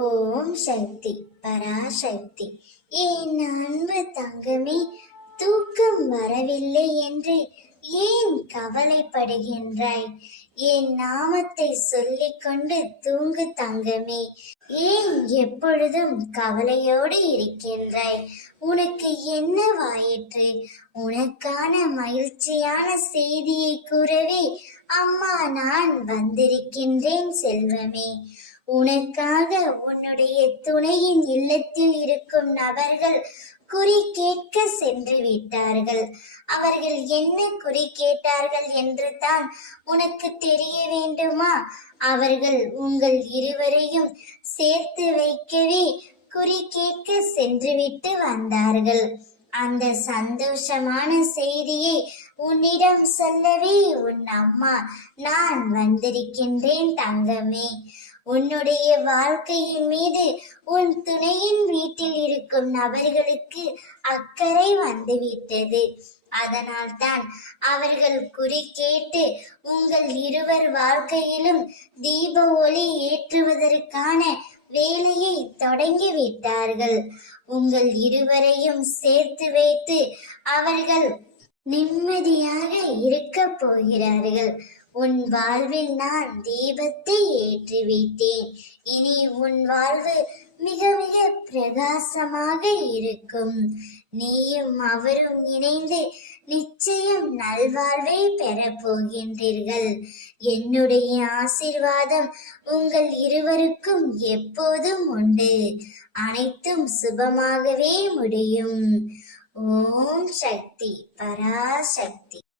ஓம் சக்தி பராசக்தி. என் அன்பு தங்கமே, தூக்கம் வரவில்லை என்று ஏன் கவலைப்படுகின்றாய்? என் நாமத்தை சொல்லிக் கொண்டு தூங்கு தங்கமே. ஏன் எப்பொழுதும் கவலையோடு இருக்கின்றாய்? உனக்கு என்னவாயிற்று? உனக்கான மகிழ்ச்சியான செய்தியை கூறவே அம்மா நான் வந்திருக்கின்றேன் செல்வமே. உனக்காக உன்னுடைய துணையின் இல்லத்தில் இருக்கும் நபர்கள் குறி கேட்க சென்று விட்டார்கள். அவர்கள் என்ன குறி கேட்டார்கள் என்று தான் உனக்கு தெரிய வேண்டுமா? அவர்கள் உங்கள் இருவரையும் சேர்த்து வைக்கவே குறி கேட்க சென்றுவிட்டு வந்தார்கள். அந்த சந்தோஷமான செய்தியை உன்னிடம் சொல்லவே உன் அம்மா நான் வந்திருக்கின்றேன் தங்கமே. உன்னுடைய வாழ்க்கையின் மீது உன் துணையின் வீட்டில் இருக்கும் நபர்களுக்கு அக்கறை வந்துவிட்டது. அதனால் தான் அவர்கள் குறி கேட்டு உங்கள் இருவர் வாழ்க்கையிலும் தீப ஒளி ஏற்றுவதற்கான வேலையை தொடங்கி விட்டார்கள். உங்கள் இருவரையும் சேர்த்து வைத்து அவர்கள் நிம்மதியாக இருக்க போகிறார்கள். உன் வாழ்வில் நான் தீபத்தை ஏற்றிவிட்டேன். இனி உன் வாழ்வு மிக மிக பிரகாசமாக இருக்கும். நீயும் அவரும் இணைந்து நிச்சயம் நல்வாழ்வை பெற போகின்றீர்கள். என்னுடைய ஆசீர்வாதம் உங்கள் இருவருக்கும் எப்போதும் உண்டு. அனைத்தும் சுபமாகவே முடியும். ஓம் சக்தி பராசக்தி.